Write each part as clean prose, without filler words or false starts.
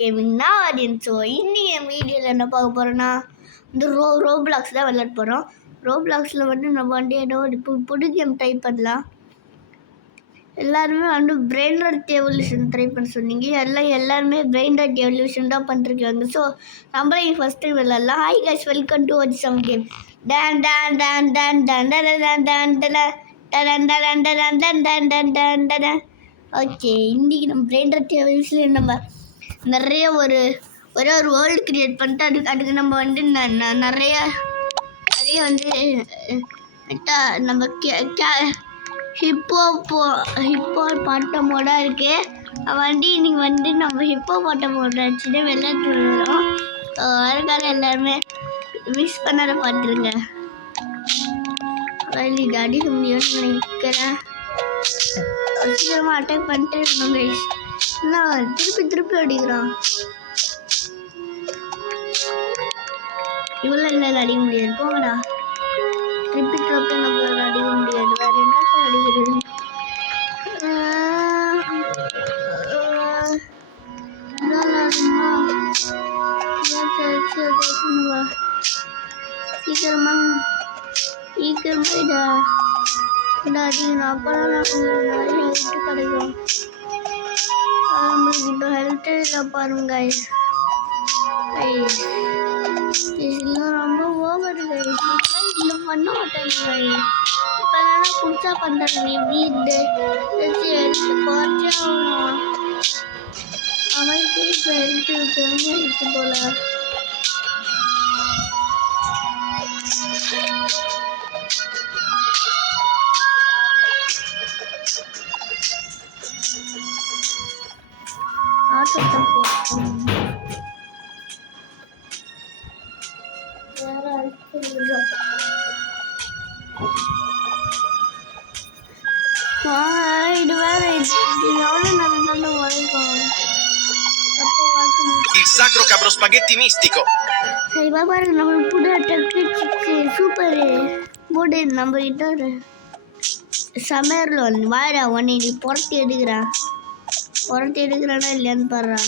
கேமிங்னா audience. So இன்னைக்கு என் வீடியோவில் என்ன பார்க்க போகிறோன்னா இந்த ரோப்ளாக்ஸ் தான் விளையாட போகிறோம். ரோப்ளாக்ஸில் வந்து நம்ம வந்து ஏதோ ஒரு புது கேம் ட்ரை பண்ணலாம். எல்லாருமே வந்து பிரெயின் ராட் எவல்யூஷன் ட்ரை பண்ண சொன்னீங்க. எல்லாருமே பிரெயின் ராட் எவல்யூஷன் தான் பண்ணிருக்காங்க. ஸோ நம்மளே ஃபஸ்ட் டைம் விளையாடலாம். Hi guys, welcome to watch some game. டான் டான் டான் டான் டான் டான் டான் டான் டான் டான் டான் டான். ஓகே, இன்றைக்கி நம்ம பிரெயின் ராட் எவல்யூஷன் நம்ம நிறைய ஒரு வேர்ல்டு கிரியேட் பண்ணிட்டு அதுக்கு நம்ம வந்து நிறைய வந்து நம்ம ஹிப்போ பாட்டமோட இருக்கு. வண்டி இன்னைக்கு வந்து நம்ம ஹிப்போ பாட்டமோட வச்சுட்டு விளையாட்டு விடுறோம். அதுக்காக எல்லாருமே மிஸ் பண்ணாத பார்த்துருங்க. இது அடிக்க முடியும்னு நினைக்கிறேன். சீக்கிரமாக அட்டாக் பண்ணிட்டு இருக்கணும் கைஸ். திருப்பி அடிக்கிறான். இவ்வளோ இல்லை அடிக்க முடியாது. போங்கடா, திருப்பி நம்மளால அடிக்க முடியாது. வேற என்ன அடிக்கிறது? சீக்கிரமா அடிக்கணும். அப்போதான் நம்மளுக்கு நிறைய ஹெல்த் கிடைக்கும். நம்மளுக்கு இப்போ ஹெல்த்து இல்லை பாருங்க. இதெல்லாம் ரொம்ப ஓவர் கைஸ். இதெல்லாம் பண்ண மாட்டாங்க. இப்போ தானே புதுசா பண்ணுறாங்க. எப்படி ஹெல்த்து குறைச்சே ஆகணும். அவனுக்கு இப்போ ஹெல்த்து இருக்கு போல. Il sacro capro spaghetti mistico. நம்மளுக்கு புது அட்டாக் சூப்பர் போடு. நம்ம கிட்ட ஒரு சமையல் வாடா உன்னை நீ புரட்டி எடுக்கிறானா இல்லையான்னு பாடுறா.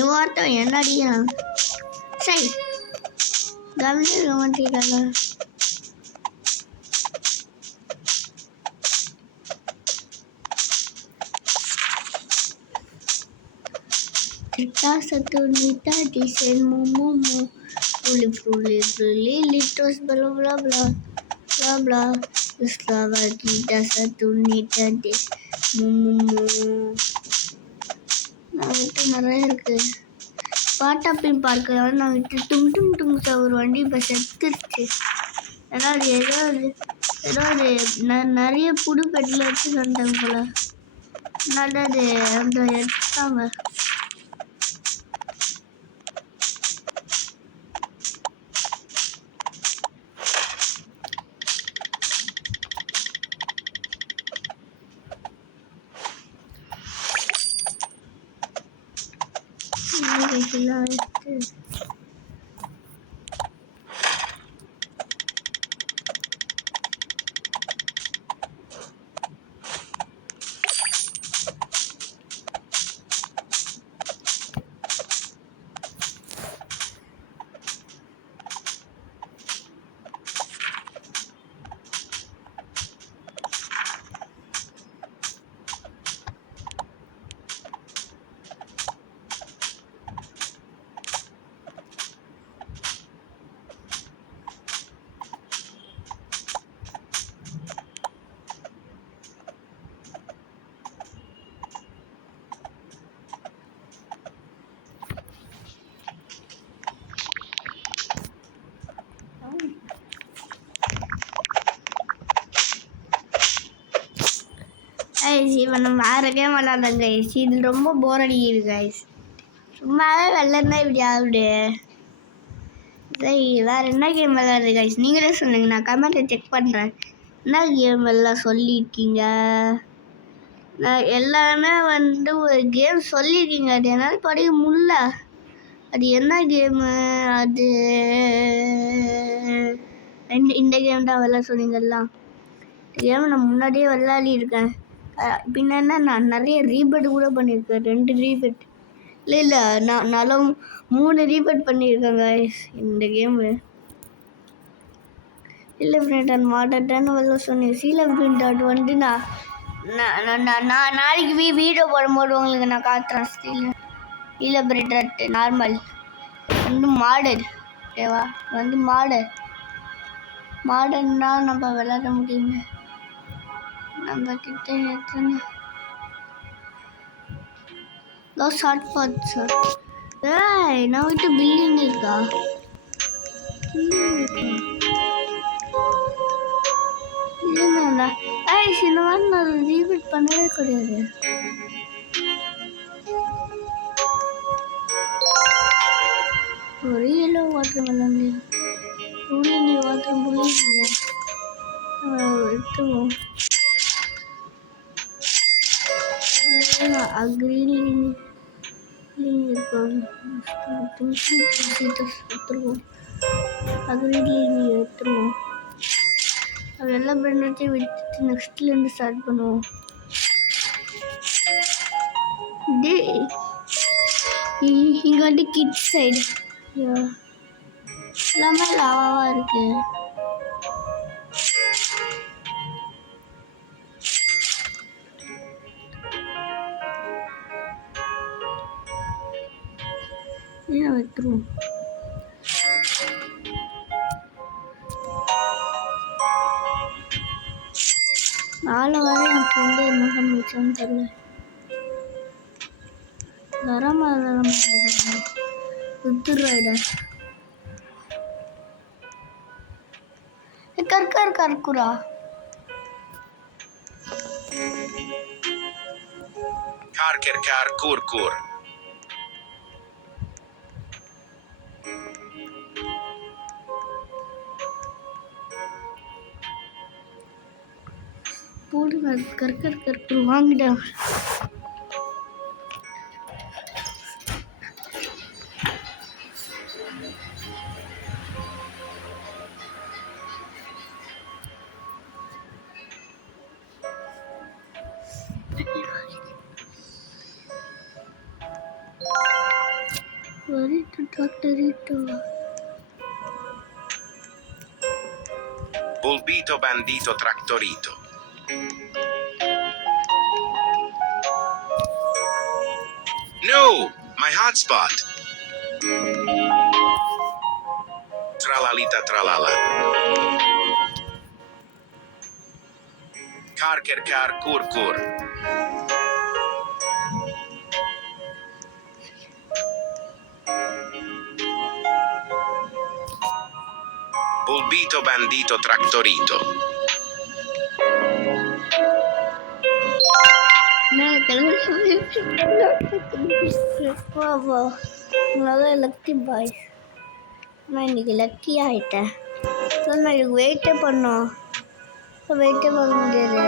இவன் என்ன அடிக்கிறான்? சரி, கவனிக்க மாட்டேங்கிறாங்க. Satu nita desain momo fully litros bla bla bla bla bla. Selama kita satu nita des momo. நாங்கிட்ட நிறைய இருக்கு. பாட்டாப்பின் பார்க்க நாங்கிட்ட டும் ஒரு வண்டி இப்போ செத்துருச்சு. ஏதாவது நிறைய புது பெட்டில் வச்சு வந்தாங்க போல. நல்லது அந்த எடுத்தாங்க. இப்போ நம்ம வேறு கேம் விளாட்றோம் கைஸ். இது ரொம்ப போர் அடிக்குது கைஸ். சும்மாவே விளாட்னா இப்படி ஆகுது. சரி, வேறு என்ன கேம் விளாட்றது கைஸ்? நீங்களே சொல்லுங்கள், நான் கமெண்ட்டை செக் பண்ணுறேன். என்ன கேம் எல்லாம் சொல்லியிருக்கீங்க? நான் எல்லாருமே வந்து ஒரு கேம் சொல்லியிருக்கீங்க. அது என்னால் படிக்க முடியல. அது என்ன கேமு? அது இந்த கேம் தான் விளாட சொன்னீங்கல்லாம். கேம் நான் முன்னாடியே விளையாடி இருக்கேன். பின்ன என்ன, நான் நிறைய ரீபெட் கூட பண்ணியிருக்கேன். 2 ரீபெட் இல்லை நான் நல்லா 3 ரீபெட் பண்ணியிருக்கேன் guys இந்த கேமு. இல்லை ஃப்ரெண்ட் அந்த மாட்டேன்னு வெளில சொன்னேன். C11 வந்து நான் நாளைக்கு வீடியோ போடும்போது உங்களுக்கு நான் காட்டுறேன். C11 நார்மல் வந்து மாடல், ஓகேவா? வந்து மாடர்னா நம்ம விளையாட முடியுங்க. நம்ம கிட்ட எத்தனை ஷார்ட் பார்ட்ஸ். ஏய் நான் விட்டு பில்டிங் இருக்கா? இல்லைண்ணா ஏய் இந்த மாதிரி நான் ரீபீட் பண்ணவே கிடையாது. ஒரு எல்லோ வாட்டர் மெலன் நீ வாட்டர் முடியல எடுத்துவோம். கிரீன் எடுத்துருவோம். எடுத்துருவோம். அதெல்லாம் பிரெண்டையும் விட்டுட்டு நெக்ஸ்ட்லேருந்து ஸ்டார்ட் பண்ணுவோம். இங்கே வந்து கிட்ஸ் சைடு எல்லாமே லாவாக இருக்கு. வைத்துருவோம். நாளை வர என் ஃப்ரெண்டு என்ன பண்ணி வச்சான்னு தெரியல. கற்குரா Car kur. போடுங்க கற்குரு வாங்கிட்டா. Bulbito bandito traktorito. No, my hotspot. Tralalita tralala. Car kur. Bulbito bandito traktorito. Lucky boys. நான் இன்னைக்கு லக்கி ஆகிட்டேன். நான் இதுக்கு வெயிட்டே பண்ண முடியாது.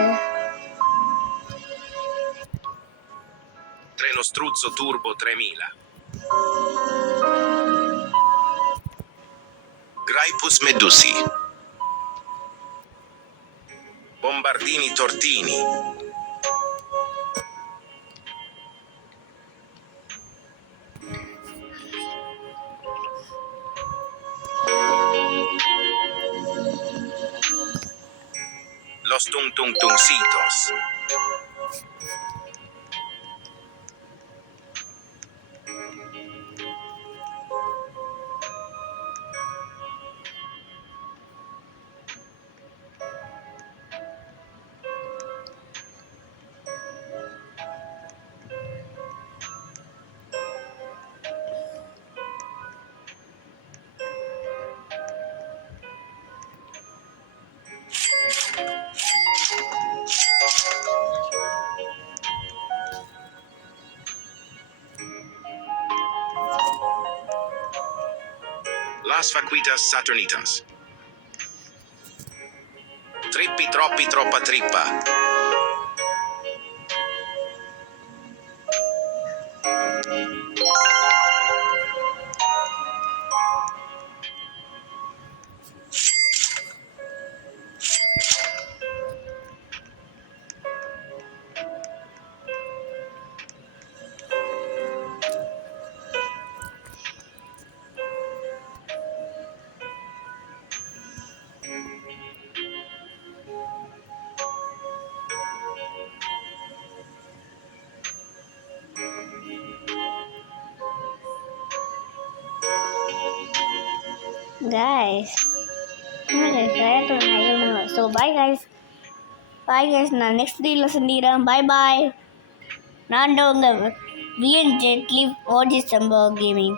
Treno struzzo turbo 3000. Graipus medusi. Bombardini tortini. Los tungcitos. Las vaquitas saturnitas. Trippi troppi troppa trippa. guys. So bye guys நான் next வீடியோவில் சந்திக்கிறேன். பாய் நான் உங்கள் விஎன் ஜெட்லி ஓஜி சம்பவ கேமிங்.